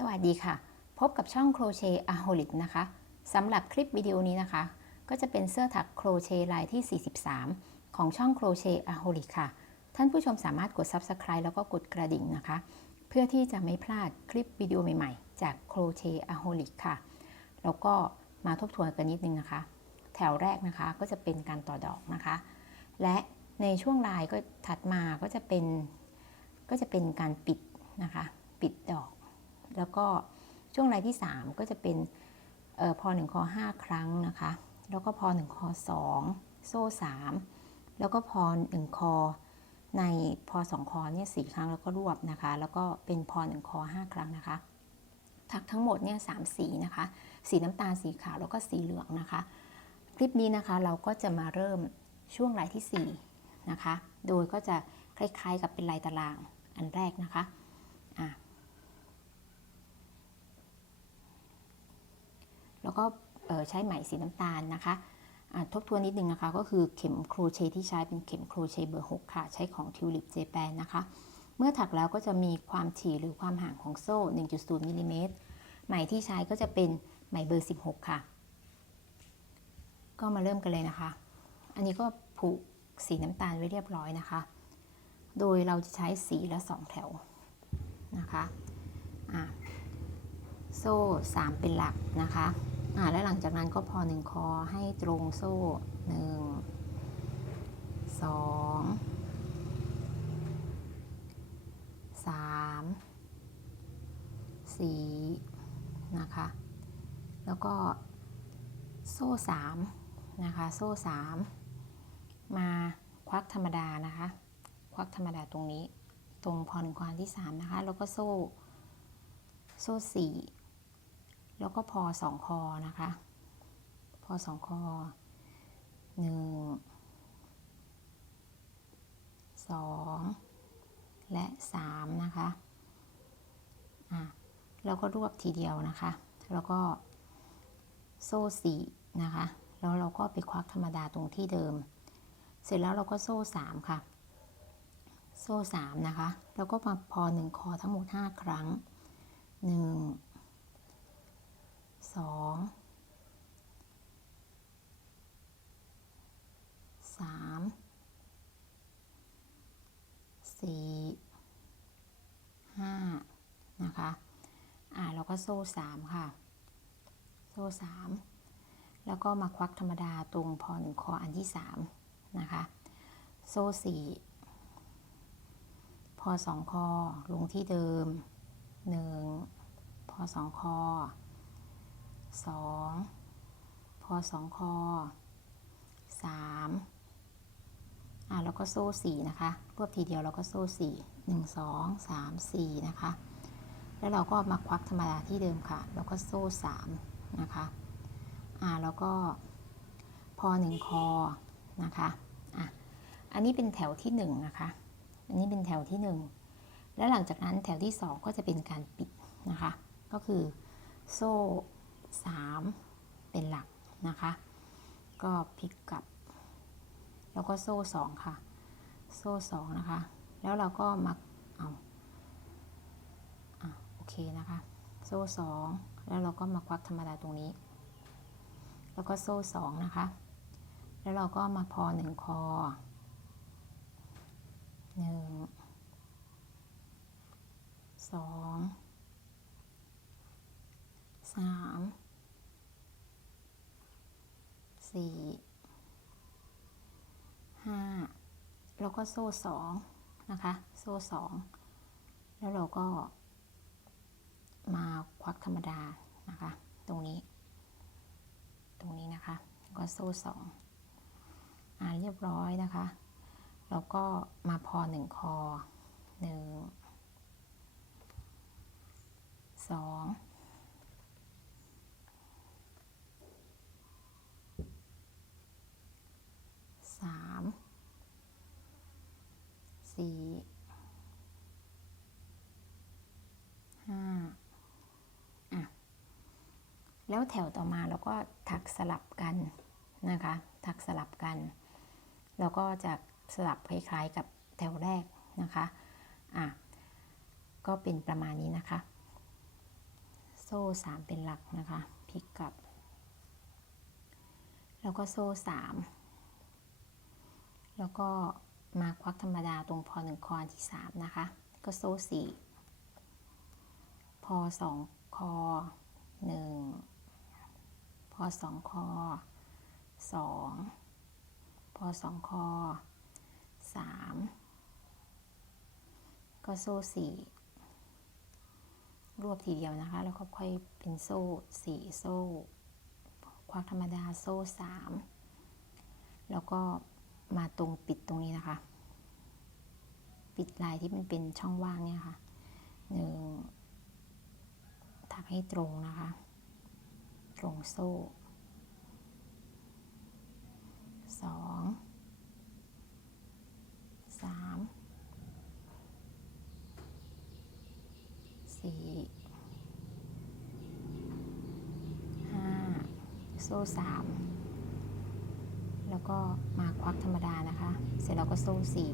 สวัสดีค่ะ พบกับช่องโครเชต์อะโฮลิกนะคะสำหรับคลิปวิดีโอนี้นะคะ ก็จะเป็นเสื้อถักโครเชต์ลายที่ 43 ของช่องโครเชต์อะโฮลิกค่ะ ท่านผู้ชมสามารถกด Subscribe แล้วก็กดกระดิ่งนะคะ เพื่อที่จะไม่พลาดคลิปวิดีโอใหม่ๆ จากโครเชต์อะโฮลิกค่ะ แล้วก็มาทบทวนกันนิดนึงนะคะ แถวแรกนะคะก็จะเป็นการต่อดอกนะคะ และในช่วงลายก็ถัดมาก็จะเป็นก็จะเป็นการปิดนะคะ ปิดดอก แล้วก็ช่วงลายที่ 3 ก็จะเป็นออพอ1คอ5ครั้งนะคะ แล้วก็พอ1คอ2 โซ่ 3 แล้วก็พอ1คอในพอ2คอเนี่ยสครั้งแล้วก็รวบนะคะ แล้วก็เป็นพอ1คอ5ครั้งนะคะถักทั้งหมดเนี่ยสสีนะคะ สีน้ำตาลสีขาวแล้วก็สีเหลืองนะคะ คลิปนี้นะคะเราก็จะมาเริ่มช่วงลายที่4นะคะ โดยก็จะคล้ายๆกับเป็นลายตารางอันแรกนะคะอะ แล้วก็ใช้ไหมสีน้ำตาลนะคะทบทวนนิดนึงนะคะ ก็คือเข็มโครเชต์ที่ใช้เป็นเข็มโครเชต์เบอร์ 6 ค่ะ ใช้ของทิวลิปเจแปนนะคะ เมื่อถักแล้วก็จะมีความถี่หรือความห่างของโซ่ 1.0มิลลิเมตรไหมที่ใช้ก็จะเป็นไหมเบอร์ 16 ค่ะ ก็มาเริ่มกันเลยนะคะ อันนี้ก็ผูกสีน้ำตาลไว้เรียบร้อยนะคะ โดยเราจะใช้สีละ 2 แถวนะคะโซ่ 3 เป็นหลักนะคะ และหลังจากนั้นก็พอหนึ่งคอให้ตรงโซ่หนึ่งสองสามสี่นะคะ แล้วก็โซ่สามนะคะ โซ่สามมาควักธรรมดานะคะ ควักธรรมดาตรงนี้ ตรงพอหนึ่งควานที่สามนะคะ แล้วก็โซ่ โซ่สี่ แล้วก็พอสองคอนะคะ พอสองคอหนึ่งสองและสามนะคะอะแล้วก็รวบทีเดียวนะคะ แล้วก็โซ่สี่นะคะ แล้วเราก็ไปควักธรรมดาตรงที่เดิม เสร็จแล้วเราก็โซ่สามค่ะ โซ่สามนะคะ แล้วก็มาพอหนึ่งคอทั้งหมดห้าครั้งหนึ่ง สองสามสี่ห้านะคะ อ่าแล้วก็โซ่สามค่ะ โซ่สามแล้วก็มาควักธรรมดาตรงพอหนึ่งคออันที่สามนะคะ โซ่สี่พอสองคอลงที่เดิมหนึ่งพอสองคอ สองพอสองคอสามอ่าแล้วก็โซ่สี่นะคะรวบทีเดียวเราก็โซ่สี่หนึ่งสองสามสี่นะคะ แล้วเราก็มาควักธรรมดาที่เดิมค่ะ แล้วก็โซ่สามนะคะอ่าแล้วก็พอหนึ่งคอนะคะอะอันนี้เป็นแถวที่หนึ่งนะคะ อันนี้เป็นแถวที่หนึ่งแล้วหลังจากนั้นแถวที่สองก็จะเป็นการปิดนะคะ ก็คือโซ่ 3 เป็นหลักนะคะ ก็พลิกกลับ แล้วก็โซ่ 2 ค่ะ โซ่ 2 นะคะ แล้วเราก็มาเอาอโอเคนะคะ โซ่ 2 แล้วเราก็มาควักธรรมดาตรงนี้ แล้วก็โซ่ 2 นะคะ แล้วเราก็มาพอ 1 คอ1 2สาม สี่ห้าแล้วก็โซ่สองนะคะ โซ่สองแล้วเราก็ มาควักธรรมดานะคะ ตรงนี้ ตรงนี้นะคะ ก็โซ่สองอ่าเรียบร้อยนะคะ แล้วก็มาพอหนึ่งคอหนึ่งสองสี่ห้าอะ แล้วแถวต่อมาเราก็ถักสลับกันนะคะ ถักสลับกันแล้วก็จะสลับคล้ายๆกับแถวแรกนะคะอะก็เป็นประมาณนี้นะคะ โซ่ 3 เป็นหลักนะคะพลิกกลับ แล้วก็โซ่ 3 แล้วก็มาควักธรรมดาตรงพอหนึ่งคอที่ 3 นะคะ ก็โซ่ 4 พอ 2 คอ 1 พอ2คอ2พอ2คอ3ก็โซ่4รวบทีเดียวนะคะ แล้วก็ค่อยเป็นโซ่4โซ่ ควักธรรมดาโซ่3แล้วก็มาตรงปิดตรงนี้นะคะ ปิดลายที่มันเป็นช่องว่างเนี่ยค่ะหนึ่งถักให้ตรงนะคะ ตรงโซ่สองสามสี่ห้าโซ่สามแล้วก็มาควักธรรมดานะคะ เสร็จแล้วก็โซ่สี่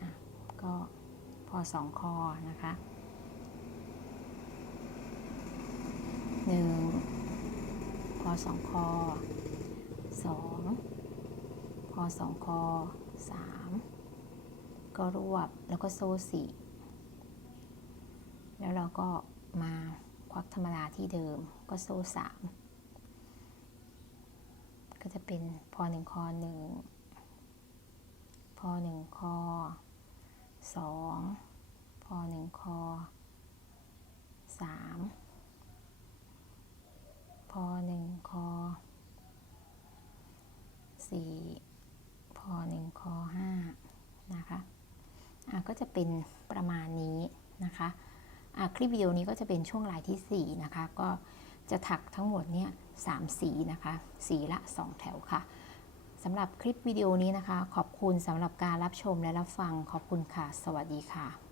อะ ก็พอสองคอนะคะ หนึ่งพอสองคอสองพอสองคอสามก็รวบแล้วก็โซ่สี่แล้วเราก็มาควักธรรมดาที่เดิมก็โซ่สามก็จะเป็นพอหนึ่งคอหนึ่งพอหนึ่งคอสองพอหนึ่งคอสามพอหนึ่งคอสี่พอหนึ่งคอห้านะคะอะก็ จะเป็นประมาณนี้นะคะคลิปวิดีโอนี้ก็จะเป็นช่วงลายที่ 4 นะคะ ก็จะถักทั้งหมดเนี่ยสามสีนะคะ สีละ 2 แถวค่ะสำหรับคลิปวิดีโอนี้นะคะ ขอบคุณสำหรับการรับชมและรับฟังขอบคุณค่ะ สวัสดีค่ะ